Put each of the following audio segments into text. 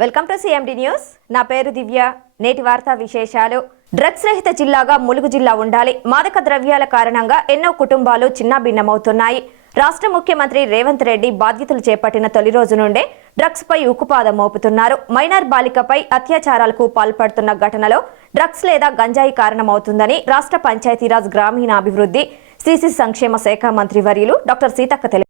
Welcome to CMD news నా పేరు దివ్య. నేటి వార్తా విశేషాలు. డ్రగ్స్ రహిత జిల్లాగా ములుగు జిల్లా ఉండాలి. మాదక ద్రవ్యాల కారణంగా ఎన్నో కుటుంబాలు చిన్నాభిన్నమవుతున్నాయి. రాష్ట్ర ముఖ్యమంత్రి రేవంత్ రెడ్డి బాధ్యతలు చేపట్టిన తొలి రోజు నుండే డ్రగ్స్ పై ఉక్కుపాదం మోపుతున్నారు. మైనర్ బాలికపై అత్యాచారాలకు పాల్పడుతున్న ఘటనలో డ్రగ్స్ లేదా గంజాయి కారణమవుతుందని రాష్ట్ర పంచాయతీరాజ్ గ్రామీణాభివృద్ధి సిసి సంక్షేమ శాఖ మంత్రి వర్యులు డాక్టర్ సీతక్క తెలిపారు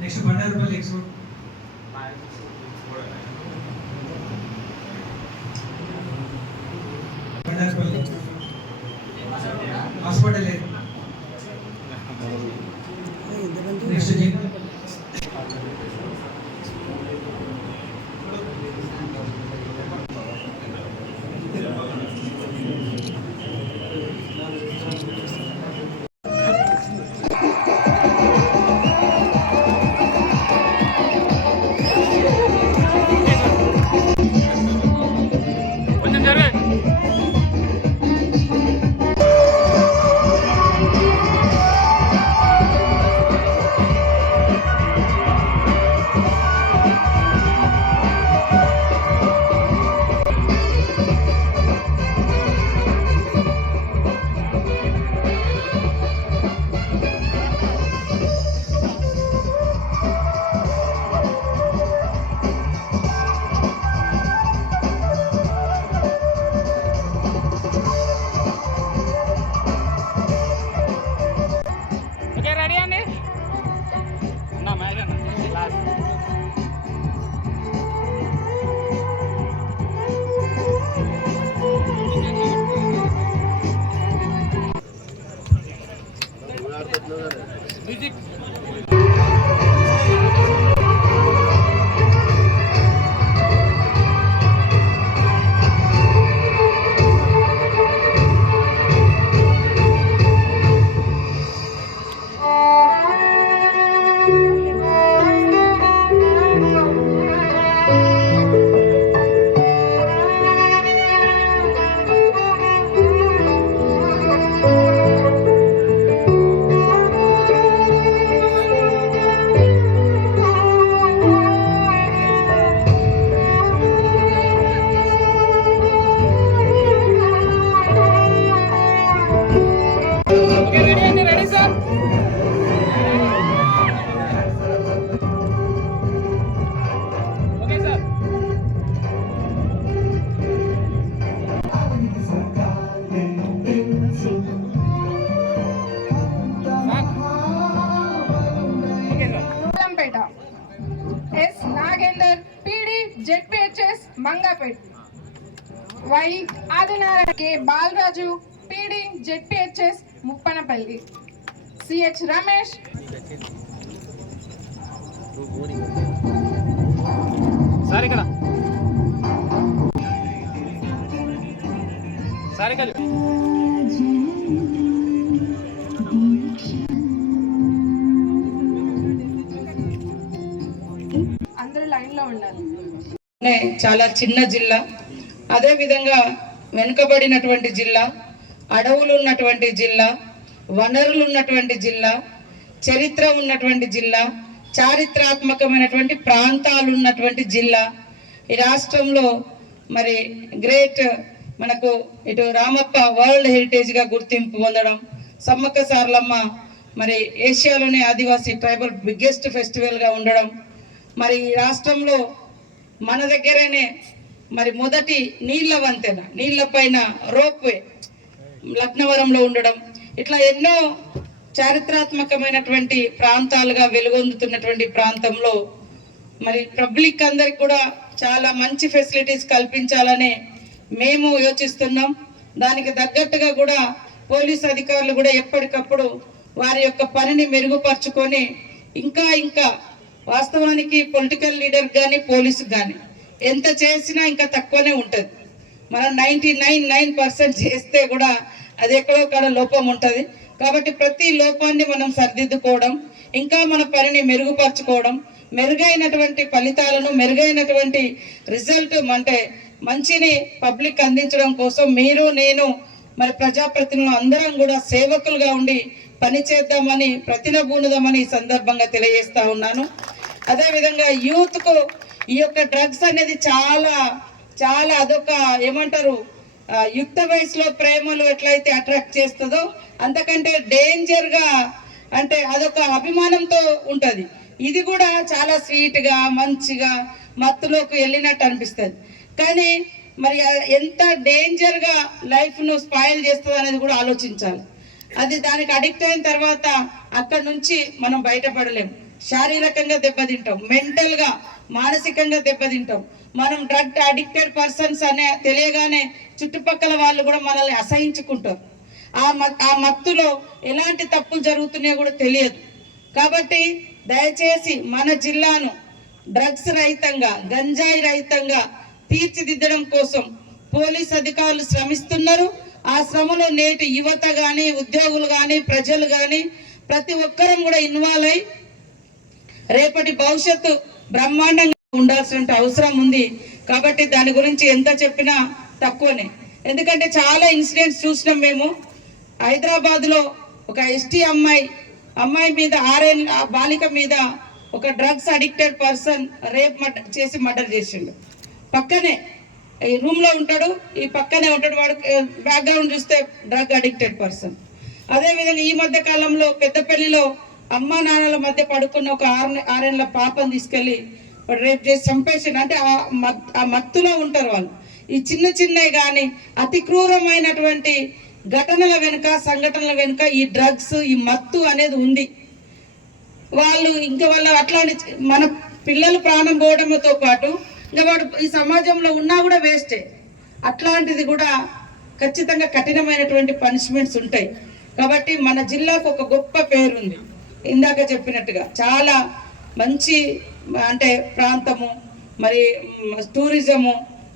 next Bandarupalli export Bandarupalli hospital లేదు. Müzik. Y Adinarayana K Balaraju PD ZPHS Muppanapalli. CH Ramesh. Sir sir అందరూ లైన్లో ఉండాలి. నే చాలా చిన్న జిల్లా. అదేవిధంగా వెనుకబడినటువంటి జిల్లా అడవులు ఉన్నటువంటి జిల్లా వనరులు ఉన్నటువంటి జిల్లా చరిత్ర ఉన్నటువంటి జిల్లా చారిత్రాత్మకమైనటువంటి ప్రాంతాలు ఉన్నటువంటి జిల్లా. ఈ రాష్ట్రంలో మరి గ్రేట్ మనకు ఇటు రామప్ప వరల్డ్ హెరిటేజ్గా గుర్తింపు పొందడం సమ్మక్క సారలమ్మ మరి ఏషియాలోనే ఆదివాసీ ట్రైబల్ బిగ్గెస్ట్ ఫెస్టివల్గా ఉండడం మరి ఈ రాష్ట్రంలో మన దగ్గరనే మరి మొదటి నీళ్ళ వంతెన నీళ్ళ పైన రోప్వే లక్నవరంలో ఉండడం. ఇట్లా ఎన్నో చారిత్రాత్మకమైనటువంటి ప్రాంతాలుగా వెలుగొందుతున్నటువంటి ప్రాంతంలో మరి పబ్లిక్ అందరికి కూడా చాలా మంచి ఫెసిలిటీస్ కల్పించాలని మేము యోచిస్తున్నాం. దానికి తగ్గట్టుగా కూడా పోలీస్ అధికారులు కూడా ఎప్పటికప్పుడు వారి యొక్క పనిని మెరుగుపరుచుకొని ఇంకా ఇంకా వాస్తవానికి పొలిటికల్ లీడర్ కానీ పోలీసు కానీ ఎంత చేసినా ఇంకా తక్కువనే ఉంటుంది. మనం నైంటీ నైన్ నైన్ పర్సెంట్ చేస్తే కూడా అది ఎక్కడో కాడ లోపం ఉంటుంది. కాబట్టి ప్రతి లోపాన్ని మనం సరిదిద్దుకోవడం ఇంకా మన పనిని మెరుగుపరచుకోవడం మెరుగైనటువంటి ఫలితాలను మెరుగైనటువంటి రిజల్ట్ అంటే మంచిని పబ్లిక్ అందించడం కోసం మీరు నేను మరి ప్రజాప్రతినిధులు అందరం కూడా సేవకులుగా ఉండి పని చేద్దామని ప్రతినబూనుదామని ఈ సందర్భంగా తెలియజేస్తా ఉన్నాను. అదేవిధంగా యూత్కు ఈ యొక్క డ్రగ్స్ అనేది చాలా చాలా అదొక ఏమంటారు యుక్త వయసులో ప్రేమలు ఎట్లయితే అట్రాక్ట్ చేస్తుందో అంతకంటే డేంజర్గా అంటే అదొక అభిమానంతో ఉంటుంది. ఇది కూడా చాలా స్వీట్గా మంచిగా మత్తులోకి వెళ్ళినట్టు అనిపిస్తుంది. కానీ మరి ఎంత డేంజర్గా లైఫ్ను స్పాయిల్ చేస్తుంది అనేది కూడా ఆలోచించాలి. అది దానికి అడిక్ట్ అయిన తర్వాత అక్కడ నుంచి మనం బయటపడలేం శారీరకంగా దెబ్బతింటాం మెంటల్గా మానసికంగా దెబ్బతింటాం. మనం డ్రగ్ అడిక్టెడ్ పర్సన్స్ అనే తెలియగానే చుట్టుపక్కల వాళ్ళు కూడా మనల్ని అసహించుకుంటారు. ఆ ఆ మత్తులో ఎలాంటి తప్పులు జరుగుతున్నాయో కూడా తెలియదు. కాబట్టి దయచేసి మన జిల్లాను డ్రగ్స్ రహితంగా గంజాయి రహితంగా తీర్చిదిద్దడం కోసం పోలీస్ అధికారులు శ్రమిస్తున్నారు. ఆ శ్రమలో నేటి యువత కానీ ఉద్యోగులు కానీ ప్రజలు కానీ ప్రతి ఒక్కరం కూడా ఇన్వాల్వ్ అయి రేపటి భవిష్యత్తు బ్రహ్మాండంగా ఉండాల్సిన అవసరం ఉంది. కాబట్టి దాని గురించి ఎంత చెప్పినా తక్కువనే. ఎందుకంటే చాలా ఇన్సిడెంట్స్ చూసినాం మేము. హైదరాబాద్లో ఒక ఎస్టీ అమ్మాయి అమ్మాయి మీద ఆరేళ్ళ ఆ బాలిక మీద ఒక drugs addicted person rape murder చేసి మర్డర్ చేసిండు. పక్కనే ఈ రూమ్లో ఉంటాడు ఈ పక్కనే ఉంటాడు వాడు బ్యాక్గ్రౌండ్ చూస్తే డ్రగ్ అడిక్టెడ్ పర్సన్. అదేవిధంగా ఈ మధ్య కాలంలో పెద్దపల్లిలో అమ్మ నాన్నల మధ్య పడుకున్న ఒక ఆరు ఆరేళ్ళ పాపను తీసుకెళ్ళి రేపు చేసి చంపేసాడు. అంటే ఆ మత్- ఆ మత్తులో ఉంటారు వాళ్ళు. ఈ చిన్న చిన్నవి కానీ అతి క్రూరమైనటువంటి ఘటనల వెనుక సంఘటనల వెనుక ఈ డ్రగ్స్ ఈ మత్తు అనేది ఉంది. వాళ్ళు ఇంకా వాళ్ళు అట్లాంటి మన పిల్లలు ప్రాణం పోవడంతో పాటు ఇంకా వాడు ఈ సమాజంలో ఉన్నా కూడా వేస్టే. అట్లాంటిది కూడా ఖచ్చితంగా కఠినమైనటువంటి పనిష్మెంట్స్ ఉంటాయి. కాబట్టి మన జిల్లాకు ఒక గొప్ప పేరుంది. ఇందాక చెప్పినట్టుగా చాలా మంచి అంటే ప్రాంతము మరి టూరిజము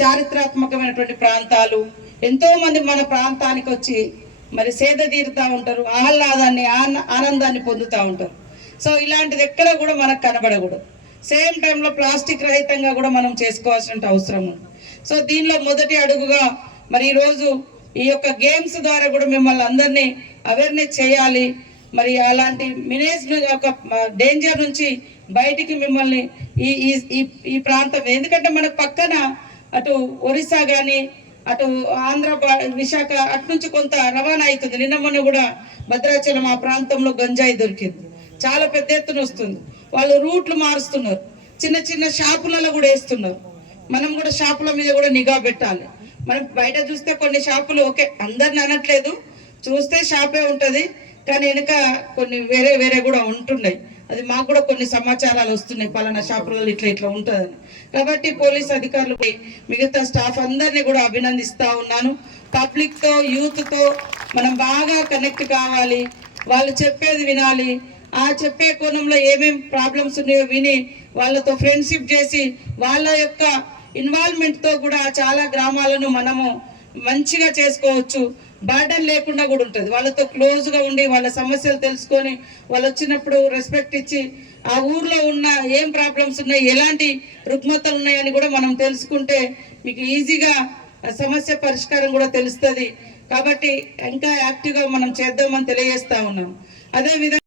చారిత్రాత్మకమైనటువంటి ప్రాంతాలు. ఎంతోమంది మన ప్రాంతానికి వచ్చి మరి సేద తీరుతూ ఉంటారు ఆహ్లాదాన్ని ఆనందాన్ని పొందుతూ ఉంటారు. సో ఇలాంటిది ఎక్కడ కూడా మనకు కనబడకూడదు. సేమ్ టైంలో ప్లాస్టిక్ రహితంగా కూడా మనం చేసుకోవాల్సిన అవసరం ఉంది. సో దీనిలో మొదటి అడుగుగా మరి ఈరోజు ఈ యొక్క గేమ్స్ ద్వారా కూడా మిమ్మల్ని అందరినీ అవేర్నెస్ చేయాలి మరి అలాంటి మినేజ్ యొక్క ఒక డేంజర్ నుంచి బయటికి మిమ్మల్ని ఈ ఈ- ఈ ప్రాంతం ఎందుకంటే మనకు పక్కన అటు ఒరిస్సా కానీ అటు ఆంధ్ర విశాఖ అటు నుంచి కొంత రవాణా అవుతుంది. నిన్న మొన్న కూడా భద్రాచలం ఆ ప్రాంతంలో గంజాయి దొరికింది. చాలా పెద్ద ఎత్తున వస్తుంది. వాళ్ళు రూట్లు మారుస్తున్నారు. చిన్న చిన్న షాపులలో కూడా వేస్తున్నారు. మనం కూడా షాపుల మీద కూడా నిఘా పెట్టాలి. మనం బయట చూస్తే కొన్ని షాపులు ఓకే అందరిని అనట్లేదు. చూస్తే షాపే ఉంటుంది. కానీ వెనుక కొన్ని వేరే వేరే కూడా ఉంటున్నాయి. అది మాకు కూడా కొన్ని సమాచారాలు వస్తున్నాయి. పలానా షాపులలో ఇట్లా ఇట్లా ఉంటుందని. కాబట్టి పోలీస్ అధికారులు మిగతా స్టాఫ్ అందరినీ కూడా అభినందిస్తూ ఉన్నాను. పబ్లిక్తో యూత్తో మనం బాగా కనెక్ట్ కావాలి. వాళ్ళు చెప్పేది వినాలి. ఆ చెప్పే కోణంలో ఏమేమి ప్రాబ్లమ్స్ ఉన్నాయో విని వాళ్ళతో ఫ్రెండ్షిప్ చేసి వాళ్ళ యొక్క ఇన్వాల్వ్మెంట్తో కూడా చాలా గ్రామాలను మనము మంచిగా చేసుకోవచ్చు. బర్డన్ లేకుండా కూడా ఉంటుంది. వాళ్ళతో క్లోజ్గా ఉండి వాళ్ళ సమస్యలు తెలుసుకొని వాళ్ళు వచ్చినప్పుడు రెస్పెక్ట్ ఇచ్చి ఆ ఊర్లో ఉన్న ఏం ప్రాబ్లమ్స్ ఉన్నాయి ఎలాంటి రుగ్మతలు ఉన్నాయని కూడా మనం తెలుసుకుంటే మీకు ఈజీగా సమస్య పరిష్కారం కూడా తెలుస్తుంది. కాబట్టి ఇంకా యాక్టివ్గా మనం చేద్దామని తెలియజేస్తా ఉన్నాం అదే విధంగా